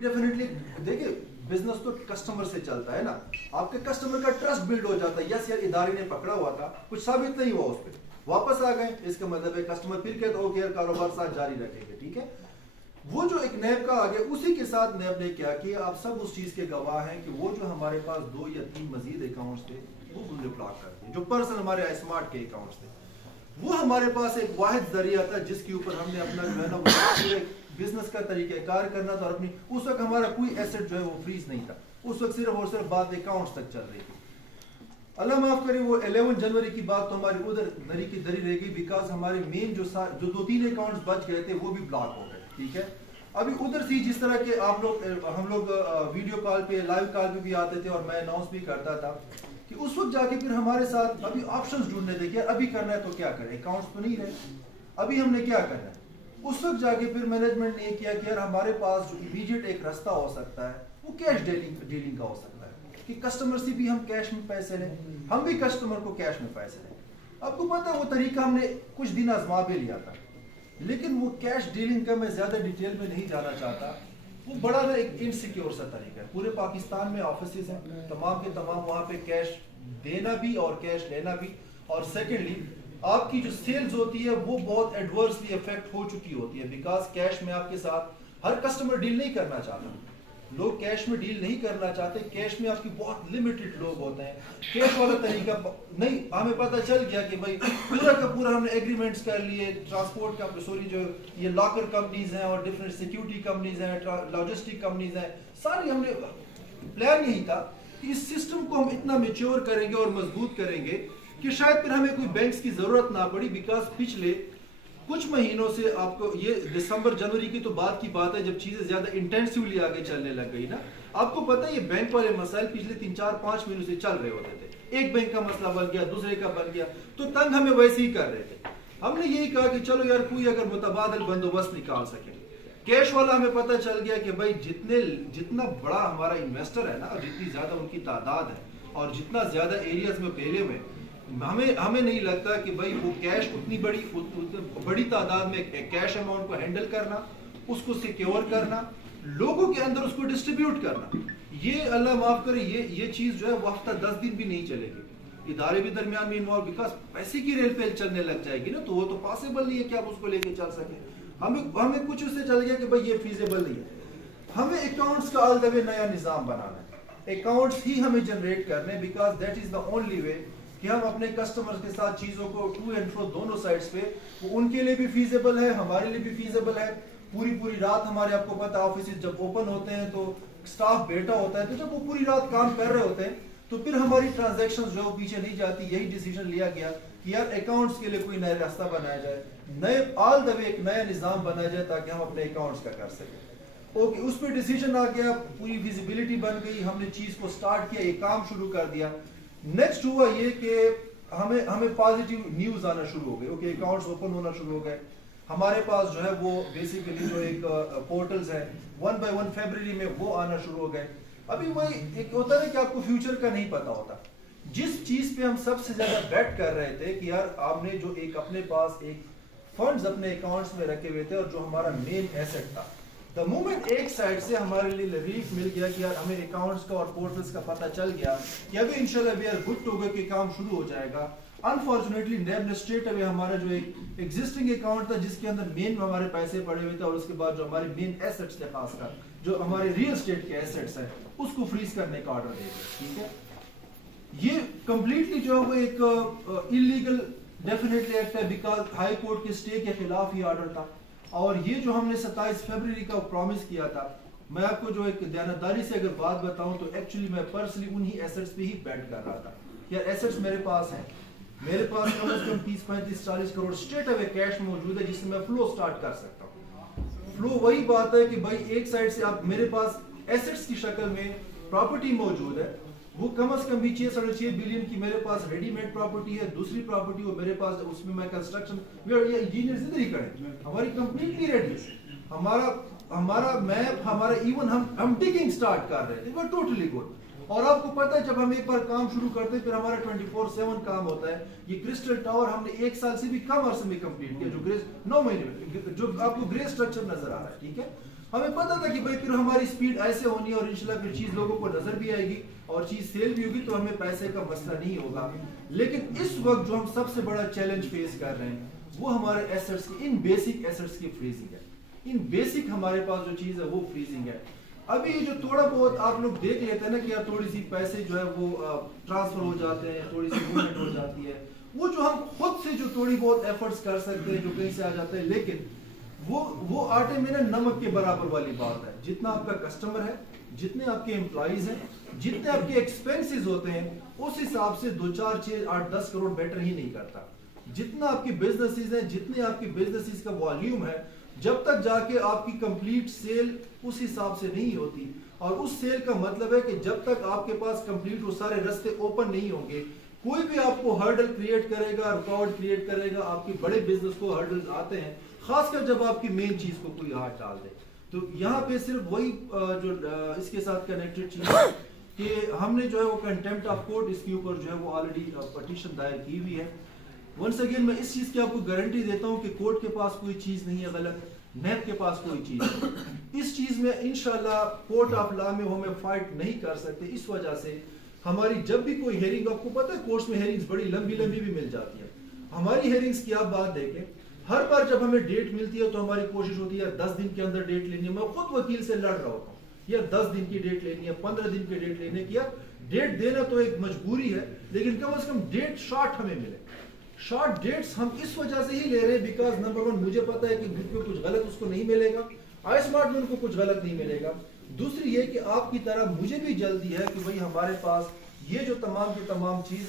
Definitely देखिए, business तो customer से चलता है ना। आपके कस्टमर का ट्रस्ट बिल्ड हो जाता है। यस यार, इदारे ने पकड़ा हुआ था, कुछ साबित नहीं हुआ, उस पर वापस आ गए, इसका मतलब है कस्टमर फिर कहते ओके यार कारोबार साथ जारी रखेंगे, ठीक है। वो जो एक नैब का आ गया, उसी के साथ नैब ने क्या किया, आप सब उस चीज के गवाह हैं कि वो जो हमारे पास 2 या 3 मजीद अकाउंट्स थे वो उन्होंने ब्लॉक कर दिए, जो पर्सनल हमारे स्मार्ट के अकाउंट्स थे। वो हमारे पास एक वाहिद जरिया था जिसके ऊपर हमने अपना जो है ना पूरे बिजनेस का तरीक़ाकार करना था। और अपनी उस वक्त हमारा कोई एसेट जो है वो फ्रीज नहीं था, उस वक्त सिर्फ और सिर्फ बात अकाउंट्स तक चल रही थी। अल्लाह माफ करे, वो 11 जनवरी की बात तो हमारी उधर दरी की दरी रह गई, बिकॉज हमारे मेन जो 2-3 अकाउंट्स बच गए थे वो भी ब्लॉक हो गए, ठीक है। अभी उधर से जिस तरह के आप लोग हम लोग वीडियो कॉल पे लाइव कॉल पे भी आते थे और मैं अनाउंस भी करता था कि उस वक्त जाके फिर हमारे साथ अभी ऑप्शंस ढूंढने थे कि अभी करना है तो क्या करें, अकाउंट्स तो नहीं रहे, अभी हमने क्या करना है। उस वक्त जाके फिर मैनेजमेंट ने किया कि यार हमारे पास जो इमीडिएट एक रास्ता हो सकता है वो कैश डीलिंग का हो सकता है कि कस्टमर से भी हम कैश में पैसे लें, हम भी कस्टमर को कैश में पैसे लें। आपको पता है वो तरीका हमने कुछ दिन आजमा भी लिया था, लेकिन वो कैश डीलिंग का मैं ज्यादा डिटेल में नहीं जाना चाहता। वो बड़ा ना एक इनसिक्योर सा तरीका है। पूरे पाकिस्तान में ऑफिसेज हैं, तमाम के तमाम वहां पे कैश देना भी और कैश लेना भी। और सेकेंडली आपकी जो सेल्स होती है वो बहुत एडवर्सली इफेक्ट हो चुकी होती है, बिकॉज कैश में आपके साथ हर कस्टमर डील नहीं करना चाहता, लोग कैश में डील नहीं करना चाहते। कैश में आपकी बहुत लिमिटेड लोग होते हैं, कैश वाला तरीका नहीं। हमें पता चल गया कि भाई पूरा का पूरा हमने एग्रीमेंट्स कर लिए, ट्रांसपोर्ट का सॉरी जो ये लॉकर कंपनीज हैं और डिफरेंट सिक्योरिटी कंपनीज हैं, लॉजिस्टिक कंपनीज हैं, सारी हमने प्लान यही था कि इस सिस्टम को हम इतना मेच्योर करेंगे और मजबूत करेंगे कि शायद फिर हमें कोई बैंक्स की जरूरत ना पड़ी। बिकॉज पिछले कुछ महीनों से आपको ये दिसंबर जनवरी की तो बात की बात है जब चीजें ज्यादा इंटेंसिवली आगे चलने लग गई ना। आपको पता है ये बैंक वाले मसाइल पिछले 3-4-5 महीनों से चल रहे होते थे, एक बैंक का मसला बन गया, दूसरे का बन गया, तो तंग हमें वैसे ही कर रहे थे। हमने यही कहा कि चलो यार कोई अगर मुतबादिल बंदोबस्त निकाल सके। कैश वाला हमें पता चल गया कि भाई जितना बड़ा हमारा इन्वेस्टर है ना, जितनी ज्यादा उनकी तादाद है और जितना ज्यादा एरियाज में फैले हुए, हमें नहीं लगता कि भाई वो कैश उतनी बड़ी तादाद में कैश अमाउंट को हैंडल करना, उसको सिक्योर करना, लोगों के अंदर उसको डिस्ट्रीब्यूट करना, ये अल्लाह माफ करे ये चीज जो है वो हफ्ता 10 दिन भी नहीं चलेगी। इदारे भी दरमियान में इन्वॉल्व, बिकॉज पैसे की रेल पेल चलने लग जाएगी ना, तो वो तो पॉसिबल नहीं है कि आप उसको लेके चल सके। हमें कुछ उससे चल गया कि भाई ये फीजेबल नहीं है। हमें अकाउंट्स का ऑल द वे नया निजाम बनाना है, अकाउंट्स ही हमें जनरेट करने, because that is the only way कि हम अपने कस्टमर्स के साथ चीजों को टू एंड फ्रो दोनों साइड्स पे, वो उनके लिए भी फीजेबल है, हमारे लिए भी फीजेबल है। पूरी रात हमारे, आपको पता ऑफिस जब ओपन होते हैं तो स्टाफ बैठा होता है, तो जब वो पूरी रात काम कर रहे होते हैं तो फिर हमारी ट्रांजैक्शंस जो पीछे नहीं जाती। यही डिसीजन लिया गया कि यार अकाउंट्स के लिए कोई नया रास्ता बनाया जाए, नए ऑल द वे एक नया निजाम बनाया जाए ताकि हम अपने अकाउंट्स का कर सकें। ओके, उस पर डिसीजन आ गया, पूरी विजिबिलिटी बन गई, हमने चीज को स्टार्ट किया, एक काम शुरू कर दिया। नेक्स्ट हुआ ये कि हमें पॉजिटिव न्यूज आना शुरू हो गए। ओके, अकाउंट्स ओपन होना शुरू हो गए। हमारे पास जो है वो बेसिकली जो एक पोर्टल्स है 1 by 1 फरवरी में वो आना शुरू हो गए। अभी वही एक होता है कि आपको फ्यूचर का नहीं पता होता। जिस चीज पे हम सबसे ज्यादा बेट कर रहे थे कि यार आपने जो एक अपने पास एक फंड्स अपने अकाउंट्स में रखे हुए थे और जो हमारा मेन एसेट था, द मोमेंट एक साइड से हमारे लिए रिलीफ मिल गया कि यार हमें अकाउंट्स का और पोर्टल्स का पता चल गया कि अभी इंशाल्लाह we are good to go कि काम शुरू हो जाएगा। अनफॉर्चुनेटली नैब ने स्ट्रेट अवे हमारा जो एक एग्जिस्टिंग अकाउंट था जिसके अंदर मेन हमारे पैसे पड़े हुए थे और उसके बाद जो हमारे मेन एसेट्स थे, खासकर जो हमारे रियल एस्टेट के एसेट्स हैं, उसको फ्रीज करने का ऑर्डर दे दिया। ठीक है, ये कंप्लीटली जो है वो एक इलीगल डेफिनेटली एक्ट है, बिकॉज हाई कोर्ट के स्टे के खिलाफ ही ऑर्डर था। और ये जो हमने 27 फरवरी का प्रॉमिस किया था, मैं आपको जो एक दयानतदारी से अगर बात बताऊं तो एक्चुअली मैं पर्सनली उन्हीं एसेट्स पे ही बेट कर रहा था कि यार एसेट्स मेरे पास हैं, मेरे पास कम से कम 30-35-40 करोड़ स्ट्रेट अवे कैश मौजूद है जिससे मैं फ्लो स्टार्ट कर सकता हूँ। फ्लो वही बात है कि भाई एक साइड से आप मेरे पास एसेट्स की शक्ल में प्रॉपर्टी मौजूद है, वो कम से कम भी 6-6.5 बिलियन की मेरे पास रेडीमेड प्रॉपर्टी है, दूसरी प्रॉपर्टी वो मेरे पास, उसमें मैं कंस्ट्रक्शन इंजीनियर्स इधर ही करें, हमारी कंप्लीटली रेडी, हमारा मैप, हमारा इवन हम डिगिंग स्टार्ट कर रहे थे, टोटली गुड। और आपको पता है जब हम एक बार काम शुरू करते हैं फिर हमारा 24/7 काम होता है। ये क्रिस्टल टावर हमने 1 साल से भी कम अर्से में कंप्लीट किया, जो 9 महीने में जो आपको ग्रे स्ट्रक्चर नजर आ रहा है। ठीक है, हमें पता था कि भाई फिर हमारी स्पीड ऐसे होनी है और इंशाल्लाह फिर चीज लोगों को नजर भी आएगी और चीज सेल भी होगी, तो हमें पैसे का मसला नहीं होगा। लेकिन इस वक्त जो हम सबसे बड़ा चैलेंज फेस कर रहे हैं वो हमारे एसेट्स की, इन बेसिक एसेट्स की फ्रीजिंग है। इन बेसिक हमारे पास जो चीज है वो फ्रीजिंग है। अभी जो थोड़ा बहुत आप लोग देख लेते हैं ना कि यार थोड़ी सी पैसे जो है वो ट्रांसफर हो जाते हैं, थोड़ी सी मूवमेंट हो जाती है, वो जो हम खुद से जो थोड़ी बहुत एफर्ट्स कर सकते हैं जो कहीं से आ जाते हैं, लेकिन वो आटे में ना नमक के बराबर वाली बात है। जितना आपका कस्टमर है, जितने आपके एम्प्लॉइज हैं, जितने आपके एक्सपेंसेस होते हैं, उस हिसाब से 2, 4, 6, 8, 10 करोड़ बेटर ही नहीं करता। जितना आपकी बिजनेसेस हैं, जितने आपकी बिजनेसेस का वॉल्यूम है, जब तक जाके आपकी कंप्लीट सेल उस हिसाब से नहीं होती, और उस सेल का मतलब है कि जब तक आपके पास कंप्लीट वो सारे रास्ते ओपन नहीं होंगे, कोई भी आपको हर्डल क्रिएट करेगा, रुकावट क्रिएट करेगा। आपके बड़े बिजनेस को हर्डल्स आते हैं, खासकर जब आपकी मेन चीज को कोई हाथ डाल दे। तो यहाँ पे सिर्फ वही जो इसके साथ कनेक्टेड चीज है कि हमने जो है वो कंटेम्प्ट ऑफ कोर्ट इसके ऊपर जो है वो ऑलरेडी पटिशन दायर की हुई है। वंस अगेन मैं इस चीज की आपको गारंटी देता हूँ कि कोर्ट के पास कोई चीज नहीं है गलत, नैब के पास कोई चीज है। इस चीज में इंशाल्लाह कोर्ट ऑफ लॉ में हमें फाइट नहीं कर सकते। इस वजह से हमारी जब भी कोई हेयरिंग, आपको पता है कोर्ट्स में हेयरिंग्स बड़ी लंबी लंबी भी मिल जाती है। हमारी हेयरिंग्स की आप बात देखें, हर बार जब हमें डेट मिलती है तो हमारी कोशिश होती है 10 दिन के अंदर डेट लेनी है। मैं खुद वकील से लड़ रहा होता हूँ, या 10 दिन की डेट लेनी है, 15 दिन की डेट लेने की। डेट देना तो एक मजबूरी है, लेकिन कम से कम डेट शॉर्ट हमें मिले। शॉर्ट डेट्स हम इस वजह से ही ले रहे हैं बिकॉज नंबर 1 मुझे पता है कि ग्रुप में कुछ गलत उसको नहीं मिलेगा, आई स्मार्ट में उनको कुछ गलत नहीं मिलेगा। दूसरी ये कि आपकी तरह मुझे भी जल्दी है कि भाई हमारे पास ये जो तमाम की तमाम चीजें